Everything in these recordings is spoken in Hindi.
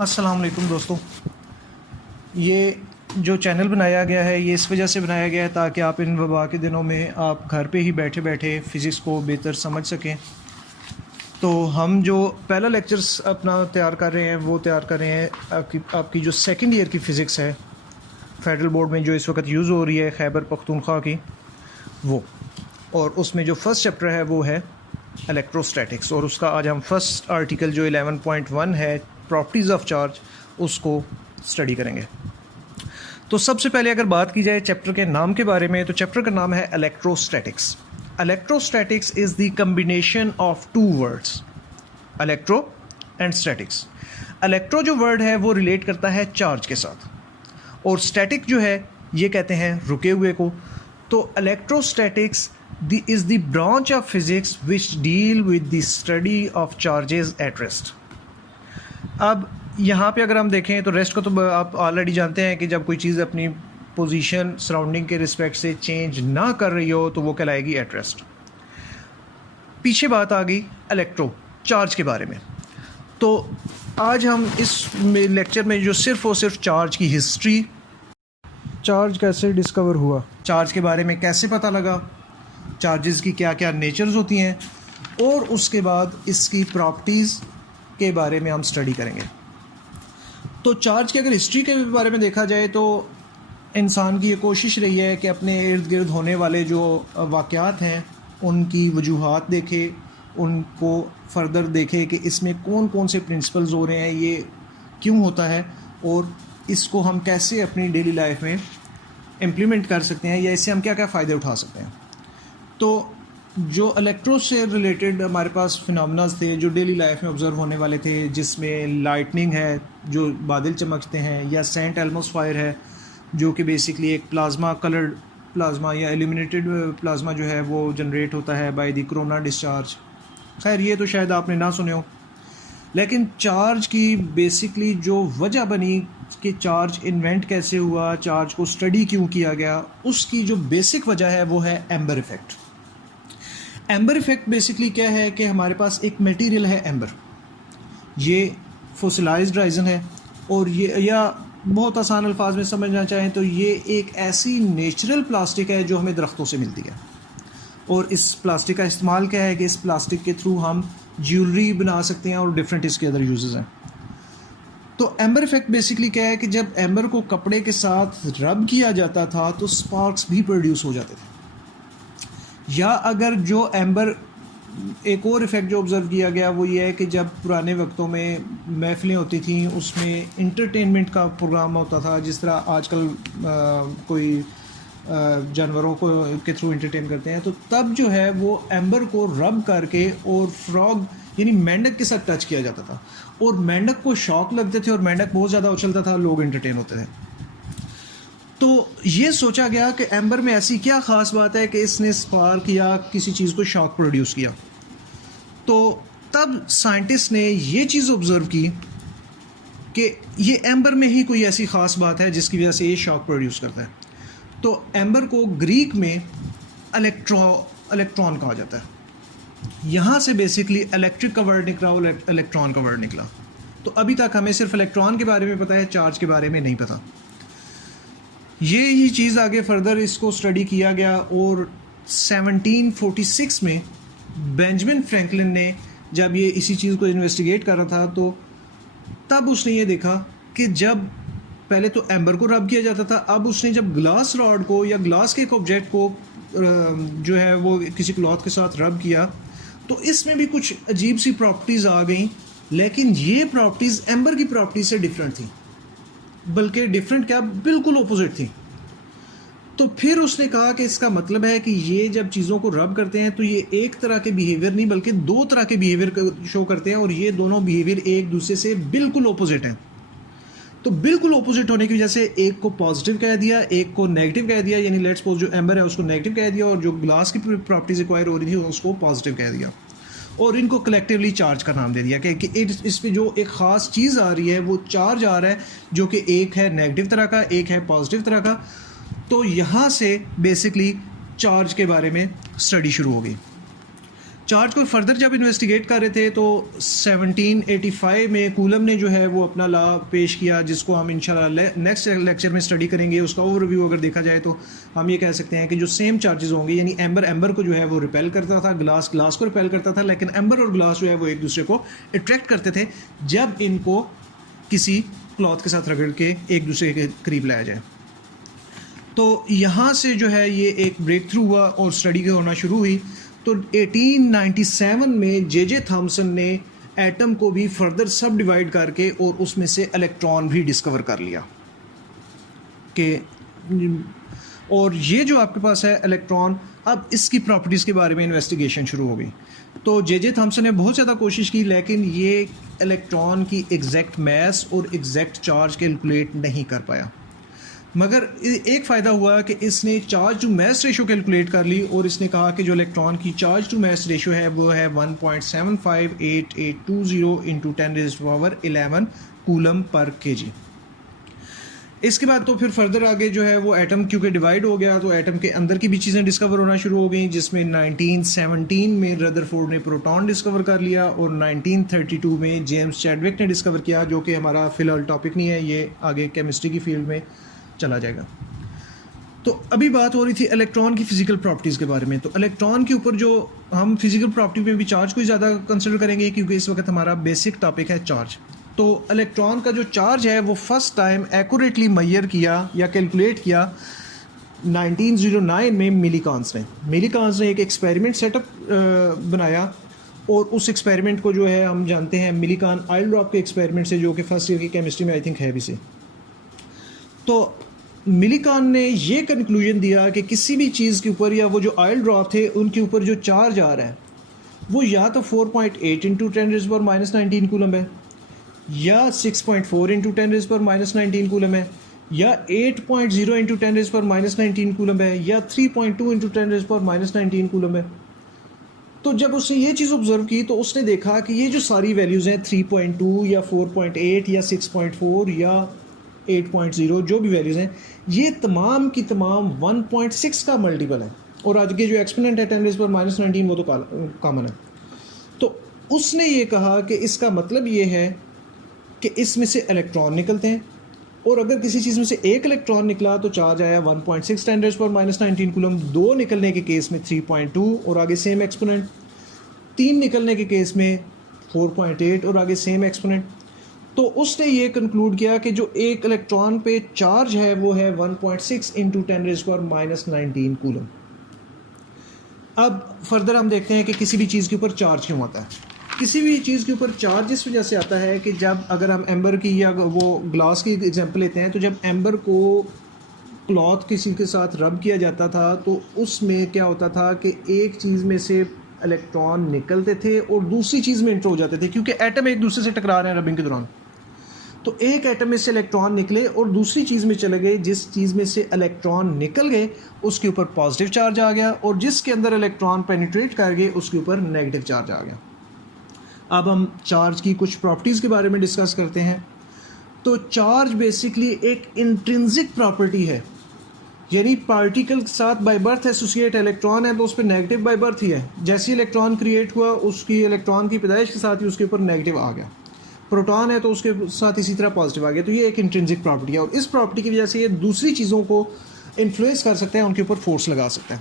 अस्सलाम वालेकुम दोस्तों। ये जो चैनल बनाया गया है ये इस वजह से बनाया गया है ताकि आप इन वबा के दिनों में आप घर पे ही बैठे बैठे फ़िज़िक्स को बेहतर समझ सकें। तो हम जो पहला लेक्चर्स अपना तैयार कर रहे हैं वो तैयार कर रहे हैं आपकी जो सेकंड ईयर की फ़िज़िक्स है फेडरल बोर्ड में जो इस वक्त यूज़ हो रही है खैबर पख्तूनख्वा की, वो और उसमें जो फ़र्स्ट चैप्टर है वो है इलेक्ट्रोस्टैटिक्स और उसका आज हम फर्स्ट आर्टिकल जो 11.1 है प्रॉपर्टीज़ ऑफ चार्ज उसको स्टडी करेंगे। तो सबसे पहले अगर बात की जाए चैप्टर के नाम के बारे में तो चैप्टर का नाम है electrostatics. Electrostatics is the combination of two words, electro and statics. Electro जो वर्ड है वो रिलेट करता है चार्ज के साथ और स्टैटिक जो है ये कहते हैं रुके हुए को। तो electrostatics is the branch of physics which deal with the study of charges at rest। अब यहाँ पे अगर हम देखें तो रेस्ट को तो आप ऑलरेडी जानते हैं कि जब कोई चीज़ अपनी पोजीशन सराउंडिंग के रिस्पेक्ट से चेंज ना कर रही हो तो वो कहलाएगी एट रेस्ट। पीछे बात आ गई इलेक्ट्रो चार्ज के बारे में। तो आज हम इस लेक्चर में जो सिर्फ और सिर्फ चार्ज की हिस्ट्री, चार्ज कैसे डिस्कवर हुआ, चार्ज के बारे में कैसे पता लगा, चार्जेस की क्या क्या नेचर्स होती हैं और उसके बाद इसकी प्रॉपर्टीज़ के बारे में हम स्टडी करेंगे। तो चार्ज की अगर हिस्ट्री के बारे में देखा जाए तो इंसान की ये कोशिश रही है कि अपने इर्द गिर्द होने वाले जो वाक़यात हैं उनकी वजूहात देखे, उनको फर्दर देखे कि इसमें कौन कौन से प्रिंसिपल्स हो रहे हैं, ये क्यों होता है और इसको हम कैसे अपनी डेली लाइफ में इम्प्लीमेंट कर सकते हैं या इससे हम क्या क्या फ़ायदे उठा सकते हैं। तो जो इलेक्ट्रो से रिलेटेड हमारे पास फिनोमेनास थे जो डेली लाइफ में ऑब्ज़र्व होने वाले थे, जिसमें लाइटनिंग है जो बादल चमकते हैं, या सेंट एल्मोस फायर है जो कि बेसिकली एक प्लाज्मा कलर्ड प्लाज्मा या एल्यूमिनेटेड प्लाज्मा जो है वो जनरेट होता है बाय द कोरोना डिस्चार्ज। खैर ये तो शायद आपने ना सुने हो, लेकिन चार्ज की बेसिकली जो वजह बनी कि चार्ज इन्वेंट कैसे हुआ, चार्ज को स्टडी क्यों किया गया, उसकी जो बेसिक वजह है वो है amber effect. Amber effect basically क्या है कि हमारे पास एक मटेरियल है एम्बर, ये फोसिलाइज्ड राइजन है और ये, या बहुत आसान अल्फाज में समझना चाहें तो ये एक ऐसी नेचुरल प्लास्टिक है जो हमें दरख्तों से मिलती है। और इस प्लास्टिक का इस्तेमाल क्या है कि इस प्लास्टिक के थ्रू हम ज्वेलरी बना सकते हैं और डिफरेंट इसके अदर यूजेस हैं। तो एम्बर इफ़ेक्ट बेसिकली क्या है कि जब एम्बर को कपड़े के साथ रब किया जाता था तो स्पार्क्स भी प्रोड्यूस हो जाते थे। या अगर जो एम्बर, एक और इफ़ेक्ट जो ऑब्ज़र्व किया गया वो ये है कि जब पुराने वक्तों में महफ़िलें होती थी उसमें इंटरटेनमेंट का प्रोग्राम होता था, जिस तरह आजकल कोई जानवरों को के थ्रू इंटरटेन करते हैं, तो तब जो है वो एम्बर को रब करके और फ्रॉग यानी मेंढक के साथ टच किया जाता था और मेंढक को शॉक लगते थे और मेंढक बहुत ज़्यादा उछलता था, लोग इंटरटेन होते थे। तो ये सोचा गया कि एम्बर में ऐसी क्या ख़ास बात है कि इसने स्पार्क या किसी चीज़ को शॉक प्रोड्यूस किया। तो तब साइंटिस्ट ने ये चीज़ ऑब्ज़र्व की कि ये एम्बर में ही कोई ऐसी ख़ास बात है जिसकी वजह से ये शॉक प्रोड्यूस करता है। तो एम्बर को ग्रीक में इलेक्ट्रॉन कहा जाता है। यहाँ से बेसिकली इलेक्ट्रिक का वर्ड निकला और इलेक्ट्रॉन का वर्ड निकला। तो अभी तक हमें सिर्फ इलेक्ट्रॉन के बारे में पता है, चार्ज के बारे में नहीं पता। ये ही चीज़ आगे फर्दर इसको स्टडी किया गया और 1746 में बेंजामिन फ्रैंकलिन ने जब ये इसी चीज़ को इन्वेस्टिगेट कर रहा था तो तब उसने ये देखा कि जब पहले तो एम्बर को रब किया जाता था, अब उसने जब ग्लास रॉड को या ग्लास के एक ऑब्जेक्ट को जो है वो किसी क्लॉथ के साथ रब किया तो इसमें भी कुछ अजीब सी प्रॉपर्टीज़ आ गई, लेकिन ये प्रॉपर्टीज़ एम्बर की प्रॉपर्टीज से डिफरेंट थी, बल्कि डिफरेंट क्या बिल्कुल ऑपोजिट थी। तो फिर उसने कहा कि इसका मतलब है कि ये जब चीज़ों को रब करते हैं तो ये एक तरह के बिहेवियर नहीं बल्कि दो तरह के बिहेवियर शो करते हैं और ये दोनों बिहेवियर एक दूसरे से बिल्कुल ऑपोजिट हैं। तो बिल्कुल ऑपोजिट होने की वजह से एक को पॉजिटिव कह दिया, एक को नेगेटिव कह दिया, यानी लेट्स सपोज जो एम्बर है उसको नेगेटिव कह दिया और जो ग्लास की प्रॉपर्टीज एक्वायर हो रही थी उसको पॉजिटिव कह दिया और इनको कलेक्टिवली चार्ज का नाम दे दिया कि इस पे जो एक ख़ास चीज़ आ रही है वो चार्ज आ रहा है जो कि एक है नेगेटिव तरह का, एक है पॉजिटिव तरह का। तो यहाँ से बेसिकली चार्ज के बारे में स्टडी शुरू हो गई। चार्ज को फर्दर जब इन्वेस्टिगेट कर रहे थे तो 1785 में कूलम ने जो है वो अपना लॉ पेश किया, जिसको हम इंशाल्लाह नेक्स्ट लेक्चर में स्टडी करेंगे। उसका ओवरव्यू अगर देखा जाए तो हम ये कह सकते हैं कि जो सेम चार्जेस होंगे, यानी एम्बर को जो है वो रिपेल करता था, ग्लास को रिपेल करता था, लेकिन एम्बर और ग्लास जो है वो एक दूसरे को अट्रैक्ट करते थे जब इनको किसी क्लॉथ के साथ रगड़ के एक दूसरे के करीब लाया जाए। तो यहाँ से जो है ये एक ब्रेक थ्रू हुआ और स्टडी होना शुरू हुई। तो 1897 में जे थॉमसन ने एटम को भी फर्दर सब डिवाइड करके और उसमें से इलेक्ट्रॉन भी डिस्कवर कर लिया कि, और ये जो आपके पास है इलेक्ट्रॉन, अब इसकी प्रॉपर्टीज़ के बारे में इन्वेस्टिगेशन शुरू हो गई। तो जे थॉमसन ने बहुत ज़्यादा कोशिश की, लेकिन ये इलेक्ट्रॉन की एग्जैक्ट मास और एग्जैक्ट चार्ज कैलकुलेट नहीं कर पाया। मगर एक फ़ायदा हुआ कि इसने charge to mass ratio calculate कर ली और इसने कहा कि जो इलेक्ट्रॉन की चार्ज टू मास रेशो है वो है 1.75820 इंटू 10⁻11 कूलम पर केजी। इसके बाद तो फिर फर्दर आगे जो है वो एटम क्योंकि डिवाइड हो गया तो एटम के अंदर की भी चीज़ें डिस्कवर होना शुरू हो गई, जिसमें 1917 में रदरफोर्ड ने प्रोटॉन डिस्कवर कर लिया और 1932 में जेम्स चैडविक ने डिस्कवर किया, जो कि हमारा फ़िलहाल टॉपिक नहीं है, ये आगे केमिस्ट्री की फील्ड में चला जाएगा। तो अभी बात हो रही थी इलेक्ट्रॉन की फ़िज़िकल प्रॉपर्टीज़ के बारे में। तो इलेक्ट्रॉन के ऊपर जो हम फिज़िकल प्रॉपर्टी में भी चार्ज को ज़्यादा कंसिडर करेंगे, क्योंकि इस वक्त हमारा बेसिक टॉपिक है चार्ज। तो इलेक्ट्रॉन का जो चार्ज है वो फर्स्ट टाइम एक्यूरेटली मेजर किया या कैलकुलेट किया 1909 में मिलीकान्स ने एक एक्सपेरिमेंट सेटअप बनाया और उस एक्सपेरिमेंट को जो है हम जानते हैं मिलीकान ऑयल ड्रॉप के एक्सपेरिमेंट से, जो कि फर्स्ट ईयर की केमिस्ट्री में आई थिंक है भी से। तो मिलीकान ने ये कंक्लूजन दिया कि किसी भी चीज़ के ऊपर या वो जो ऑयल ड्रॉप थे उनके ऊपर जो चार्ज आ रहा है वो या तो 4.8 इंटू 10⁻⁻19 कूलम है, या 6.4 इंटू 10⁻⁻19 कूलम है, या 8.0 इंटू 10⁻⁻19 कूलम है, या 3.2 इंटू 10⁻⁻19 कूलम है। तो जब उसने ये चीज़ ऑब्जर्व की तो उसने देखा कि ये जो सारी वैल्यूज़ हैं 3.2 या 4.8 या 6.4 या 8.0 जो भी वैल्यूज़ हैं, ये तमाम की तमाम 1.6 का मल्टीपल है, और आज के जो एक्सपोनेंट है 10⁻⁻19 वो तो कॉमन है। तो उसने ये कहा कि इसका मतलब ये है कि इसमें से इलेक्ट्रॉन निकलते हैं, और अगर किसी चीज़ में से एक इलेक्ट्रॉन निकला तो चार्ज आया 1.6 10⁻⁻19 कूलम, 2 निकलने के केस में 3.2 और आगे सेम एक्सपोनेंट, 3 निकलने के केस में 4.8 और आगे सेम एक्सपोनेंट। तो उसने ये कंक्लूड किया कि जो एक इलेक्ट्रॉन पे चार्ज है वो है 1.6 इंटू 10⁻⁻19 कूलम। अब फर्दर हम देखते हैं कि किसी भी चीज़ के ऊपर चार्ज क्यों आता है। किसी भी चीज़ के ऊपर चार्ज इस वजह से आता है कि जब अगर हम एम्बर की या वो ग्लास की एग्जांपल लेते हैं, तो जब एम्बर को क्लॉथ किसी के साथ रब किया जाता था तो उसमें क्या होता था कि एक चीज़ में से इलेक्ट्रॉन निकलते थे और दूसरी चीज़ में एंटर हो जाते थे, क्योंकि एटम एक दूसरे से टकरा रहे हैं रबिंग के दौरान। तो एक एटम में से इलेक्ट्रॉन निकले और दूसरी चीज़ में चले गए, जिस चीज़ में से इलेक्ट्रॉन निकल गए उसके ऊपर पॉजिटिव चार्ज आ गया, और जिसके अंदर इलेक्ट्रॉन पेनिट्रेट कर गए उसके ऊपर नेगेटिव चार्ज आ गया। अब हम चार्ज की कुछ प्रॉपर्टीज़ के बारे में डिस्कस करते हैं। तो चार्ज बेसिकली एक इंट्रिंसिक प्रॉपर्टी है, यानी पार्टिकल के साथ बाय बर्थ एसोसिएट इलेक्ट्रॉन है तो उस पर नेगेटिव बाय बर्थ ही है। जैसे इलेक्ट्रॉन क्रिएट हुआ उसकी इलेक्ट्रॉन की पैदाइश के साथ ही उसके ऊपर नेगेटिव आ गया। प्रोटॉन है तो उसके साथ इसी तरह पॉजिटिव आ गया। तो ये एक इंट्रिंसिक प्रॉपर्टी है, और इस प्रॉपर्टी की वजह से ये दूसरी चीज़ों को इन्फ्लुएंस कर सकते हैं, उनके ऊपर फोर्स लगा सकता है।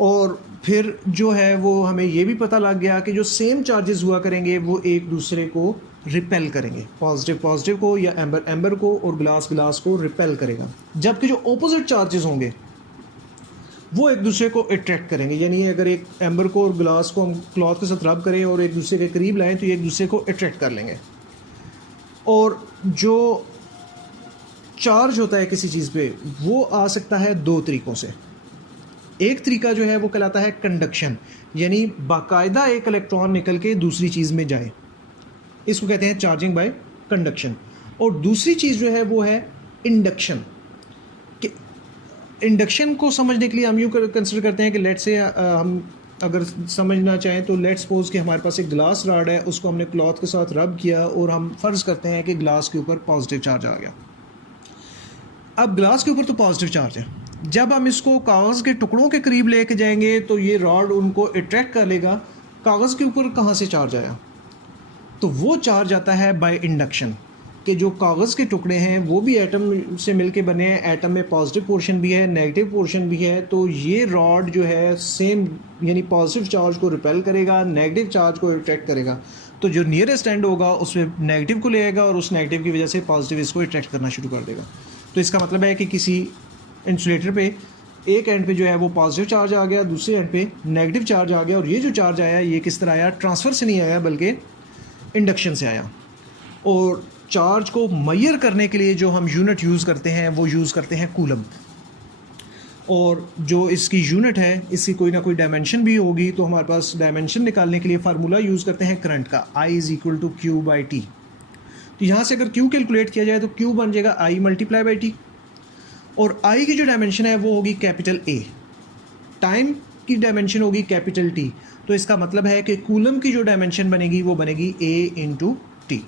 और फिर जो है वो हमें ये भी पता लग गया कि जो सेम चार्जेस हुआ करेंगे वो एक दूसरे को रिपेल करेंगे, पॉजिटिव को या एम्बर को, और ग्लास को रिपेल करेगा। जबकि जो ऑपोजिट चार्जेस होंगे वो एक दूसरे को अट्रैक्ट करेंगे, यानी अगर एक एम्बर को और ग्लास को हम क्लॉथ के साथ रब करें और एक दूसरे के करीब लाएं तो ये एक दूसरे को अट्रैक्ट कर लेंगे। और जो चार्ज होता है किसी चीज़ पे वो आ सकता है 2 तरीक़ों से। एक तरीका जो है वो कहलाता है कंडक्शन, यानी बाकायदा एक इलेक्ट्रॉन निकल के दूसरी चीज़ में जाए, इसको कहते हैं चार्जिंग बाय कंडक्शन। और दूसरी चीज़ जो है वो है इंडक्शन। कि इंडक्शन को समझने के लिए हम यूँ कंसिडर करते हैं कि लेट्स से हम अगर समझना चाहें तो लेट्स सपोज कि हमारे पास एक ग्लास रॉड है, उसको हमने क्लॉथ के साथ रब किया और हम फ़र्ज़ करते हैं कि ग्लास के ऊपर पॉजिटिव चार्ज आ गया। अब ग्लास के ऊपर तो पॉजिटिव चार्ज है, जब हम इसको कागज़ के टुकड़ों के करीब लेके जाएंगे तो ये रॉड उनको अट्रैक्ट कर लेगा। कागज़ के ऊपर कहाँ से चार्ज आया? तो वो चार्ज आता है बाय इंडक्शन, कि जो कागज़ के टुकड़े हैं वो भी एटम से मिलके बने हैं, एटम में पॉजिटिव पोर्शन भी है, नेगेटिव पोर्शन भी है। तो ये रॉड जो है सेम यानी पॉजिटिव चार्ज को रिपेल करेगा, नेगेटिव चार्ज को अट्रैक्ट करेगा। तो जो नियरेस्ट एंड होगा उसमें नेगेटिव को ले आएगा और उस नेगेटिव की वजह से पॉजिटिव इसको अट्रैक्ट करना शुरू कर देगा। तो इसका मतलब है कि किसी इंसुलेटर पे एक एंड पे जो है वो पॉजिटिव चार्ज आ गया, दूसरे एंड पे नेगेटिव चार्ज आ गया, और ये जो चार्ज आया ये किस तरह आया? ट्रांसफ़र से नहीं आया बल्कि इंडक्शन से आया। और चार्ज को मेजर करने के लिए जो हम यूनिट यूज़ करते हैं वो यूज़ करते हैं कूलम। और जो इसकी यूनिट है इसकी कोई ना कोई डायमेंशन भी होगी, तो हमारे पास डायमेंशन निकालने के लिए फार्मूला यूज़ करते हैं करंट का, I = Q/T। तो यहाँ से अगर Q कैलकुलेट किया जाए तो Q बन जाएगा I × T, और I की जो डायमेंशन है वो होगी कैपिटल A, टाइम की डायमेंशन होगी कैपिटल T। तो इसका मतलब है कि कूलम की जो डायमेंशन बनेगी वो बनेगी A × T।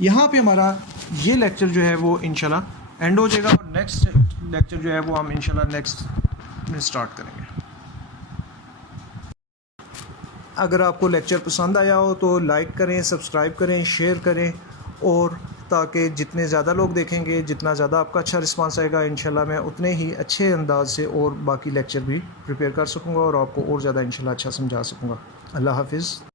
यहाँ पे हमारा ये लेक्चर जो है वो इंशाल्लाह एंड हो जाएगा, और नेक्स्ट लेक्चर जो है वो हम इंशाल्लाह नेक्स्ट में स्टार्ट करेंगे। अगर आपको लेक्चर पसंद आया हो तो लाइक करें, सब्सक्राइब करें, शेयर करें, और ताकि जितने ज़्यादा लोग देखेंगे, जितना ज़्यादा आपका अच्छा रिस्पांस आएगा, इंशाल्लाह मैं उतने ही अच्छे अंदाज से और बाकी लेक्चर भी प्रिपेयर कर सकूँगा और आपको और ज़्यादा इंशाल्लाह अच्छा समझा सकूँगा। अल्लाह हाफिज़।